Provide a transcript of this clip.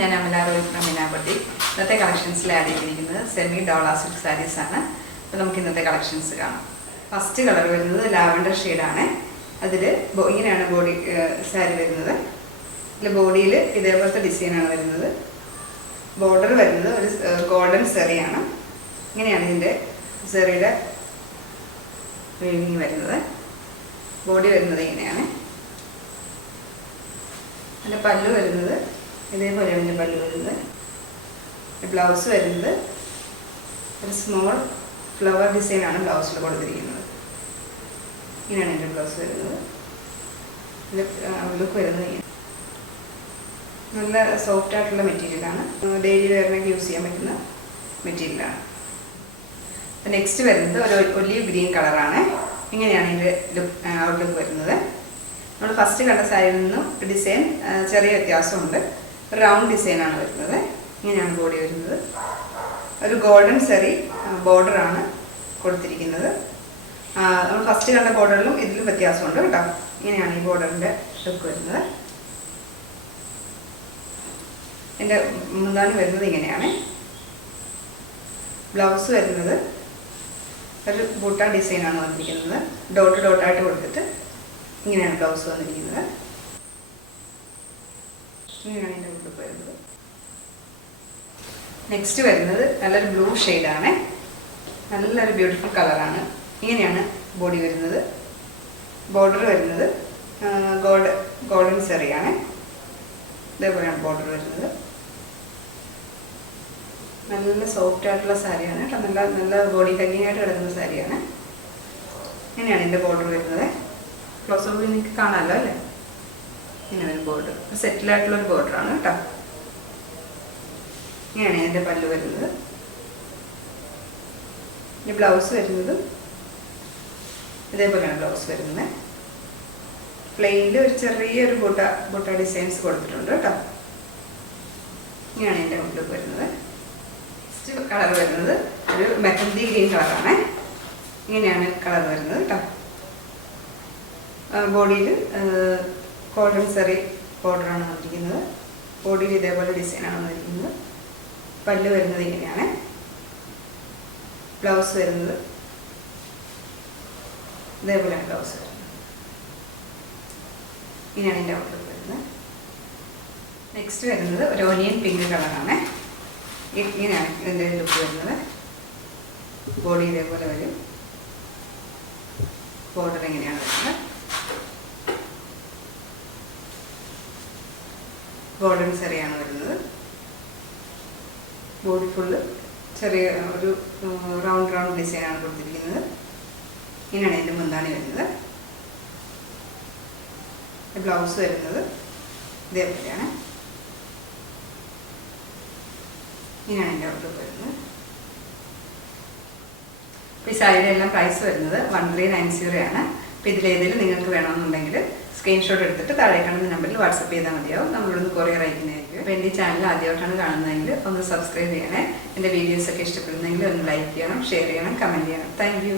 ഞാൻ അമല റോയ് ഫ്രം മീനാപട്ടി. ഇന്നത്തെ കളക്ഷൻസിൽ ആഡ് ചെയ്തിരിക്കുന്നത് സെമി ഡോള സിൽക്ക് സാരീസ് ആണ്. അപ്പോൾ നമുക്ക് ഇന്നത്തെ കളക്ഷൻസ് കാണാം. ഫസ്റ്റ് കളർ വരുന്നത് ലാവൻഡർ ഷെയ്ഡാണ്. അതിൽ ഇങ്ങനെയാണ് ബോഡി സാരി വരുന്നത്. ഇതിൽ ബോഡിയിൽ ഇതേപോലത്തെ ഡിസൈനാണ് വരുന്നത്. ബോർഡർ വരുന്നത് ഒരു ഗോൾഡൻ സെറിയാണ്. ഇങ്ങനെയാണ് ഇതിൻ്റെ സെറിയുടെ വീവിങ് വരുന്നത്. ബോഡി വരുന്നത് ഇങ്ങനെയാണ്. അതിൻ്റെ പല്ലു വരുന്നത് ഇതേപോലെയാണ്. ഇതിൻ്റെ പല്ലു വരുന്നത്. ബ്ലൗസ് വരുന്നത് ഒരു സ്മോൾ ഫ്ലവർ ഡിസൈനാണ് ബ്ലൗസിൽ കൊടുത്തിരിക്കുന്നത്. ഇങ്ങനെയാണ് എൻ്റെ ബ്ലൗസ് വരുന്നത്. ഇത് ലുക്ക് വരുന്നത് ഇങ്ങനെ നല്ല സോഫ്റ്റ് ആയിട്ടുള്ള മെറ്റീരിയലാണ്. ഡെയിലി വെയറിനൊക്കെ യൂസ് ചെയ്യാൻ പറ്റുന്ന മെറ്റീരിയലാണ്. നെക്സ്റ്റ് വരുന്നത് ഒരു ഒലീവ് ഗ്രീൻ കളറാണ്. ഇങ്ങനെയാണ് ഇതിൻ്റെ ഔട്ട്ലുക്ക് വരുന്നത്. നമ്മൾ ഫസ്റ്റ് കണ്ട സാരിയിൽ നിന്നും ഡിസൈൻ ചെറിയ വ്യത്യാസമുണ്ട്. റൗണ്ട് ഡിസൈനാണ് വരുന്നത്. ഇങ്ങനെയാണ് ബോഡി വരുന്നത്. ഒരു ഗോൾഡൻ സെറി ബോർഡറാണ് കൊടുത്തിരിക്കുന്നത്. നമ്മൾ ഫസ്റ്റ് കണ്ട ബോർഡറിലും ഇതിലും വ്യത്യാസമുണ്ട് കേട്ടോ. ഇങ്ങനെയാണ് ഈ ബോർഡറിൻ്റെ ലുക്ക് വരുന്നത്. എൻ്റെ മുന്താണി വരുന്നത് ഇങ്ങനെയാണ്. ബ്ലൗസ് വരുന്നത് ഒരു ബൂട്ട ഡിസൈനാണ് വന്നിരിക്കുന്നത്. ഡോട്ട് ഡോട്ടായിട്ട് കൊടുത്തിട്ട് ഇങ്ങനെയാണ് ബ്ലൗസ് വന്നിരിക്കുന്നത്. ഇങ്ങനെയാണ് എൻ്റെ ലുക്ക് വരുന്നത്. നെക്സ്റ്റ് വരുന്നത് നല്ലൊരു ബ്ലൂ ഷെയ്ഡാണ്. നല്ലൊരു ബ്യൂട്ടിഫുൾ കളറാണ്. ഇങ്ങനെയാണ് ബോഡി വരുന്നത്. ബോർഡർ വരുന്നത് ഗോൾഡൻ സെറിയാണ്. ഇതേപോലെയാണ് ബോർഡർ വരുന്നത്. നല്ല സോഫ്റ്റ് ആയിട്ടുള്ള സാരിയാണ് കേട്ടോ. നല്ല ബോഡി ഹഗ്ഗിങ് ആയിട്ട് കിടക്കുന്ന സാരിയാണ്. ഇങ്ങനെയാണ് ഇതിൻ്റെ ബോർഡർ വരുന്നത്. ക്ലോസ് ഓഫ് നിങ്ങൾക്ക് കാണാമല്ലോ അല്ലേ. ഇങ്ങനെ ഒരു ബോർഡർ സെറ്റിലായിട്ടുള്ളൊരു ബോർഡറാണ് കേട്ടോ. ഇങ്ങനെയാണ് ഇതിൻ്റെ പല്ലു വരുന്നത്. ഇനി ബ്ലൗസ് വരുന്നത് ഇതേപോലെയാണ് ബ്ലൗസ് വരുന്നത്. പ്ലെയിനിൽ ഒരു ചെറിയൊരു ബുട്ട ഡിസൈൻസ് കൊടുത്തിട്ടുണ്ട് കേട്ടോ. ഇങ്ങനെയാണ് എൻ്റെ ലുക്ക് വരുന്നത്. നെക്സ്റ്റ് കളർ വരുന്നത് ഒരു മെഹന്തി ഗ്രീൻ കളറാണ്. ഇങ്ങനെയാണ് കളർ വരുന്നത് കേട്ടോ. ബോഡിയിൽ ഗോൾഡൻ സെറി ബോർഡറാണ് വന്നിരിക്കുന്നത്. ബോഡിയിൽ ഇതേപോലെ ഡിസൈനാണ് വന്നിരിക്കുന്നത്. പല്ല് വരുന്നത് ഇങ്ങനെയാണ്. ബ്ലൗസ് വരുന്നത് ഇതേപോലെയാണ് ബ്ലൗസ് വരുന്നത്. ഇങ്ങനെയാണ് എൻ്റെ ഔട്ട്ലുക്ക് വരുന്നത്. നെക്സ്റ്റ് വരുന്നത് ഒരു ഓനിയൻ പിങ്ക് കളറാണ്. ഇങ്ങനെയാണ് ഇതിൻ്റെ ലുക്ക് വരുന്നത്. ബോഡി ഇതേപോലെ വരും. ബോർഡർ ഇങ്ങനെയാണ് വരുന്നത്. ഗോൾഡൻ സെറിയാണ് വരുന്നത്. ബോഡി ഫുള്ള് ചെറിയ ഒരു റൗണ്ട് ഡിസൈനാണ് കൊടുത്തിരിക്കുന്നത്. ഇങ്ങനെയാണ് ഇതിൻ്റെ മുന്താണി വരുന്നത്. ബ്ലൗസ് വരുന്നത് ഇതേപോലെയാണ്. ഇങ്ങനെയാണ് എൻ്റെ ഔട്ട്ലുക്ക് വരുന്നത്. അപ്പോൾ ഈ സാരിയുടെ എല്ലാം പ്രൈസ് വരുന്നത് 1390 ആണ്. അപ്പോൾ ഇതിലേതെങ്കിലും നിങ്ങൾക്ക് വേണമെന്നുണ്ടെങ്കിൽ സ്ക്രീൻഷോട്ട് എടുത്തിട്ട് താഴെ കാണുന്ന നമ്പറിൽ വാട്സപ്പ് ചെയ്താൽ മതിയാവും. നമ്മളിവിടുന്ന് കൊറിയർ അയക്കുന്നതായിരിക്കും. അപ്പോൾ എൻ്റെ ഈ ചാനൽ ആദ്യമായിട്ടാണ് കാണുന്നതെങ്കിൽ ഒന്ന് സബ്സ്ക്രൈബ് ചെയ്യണേ. എൻ്റെ വീഡിയോസൊക്കെ ഇഷ്ടപ്പെടുന്നെങ്കിൽ ഒന്ന് ലൈക്ക് ചെയ്യണം, ഷെയർ ചെയ്യണം, കമൻറ്റ് ചെയ്യണം. Thank you.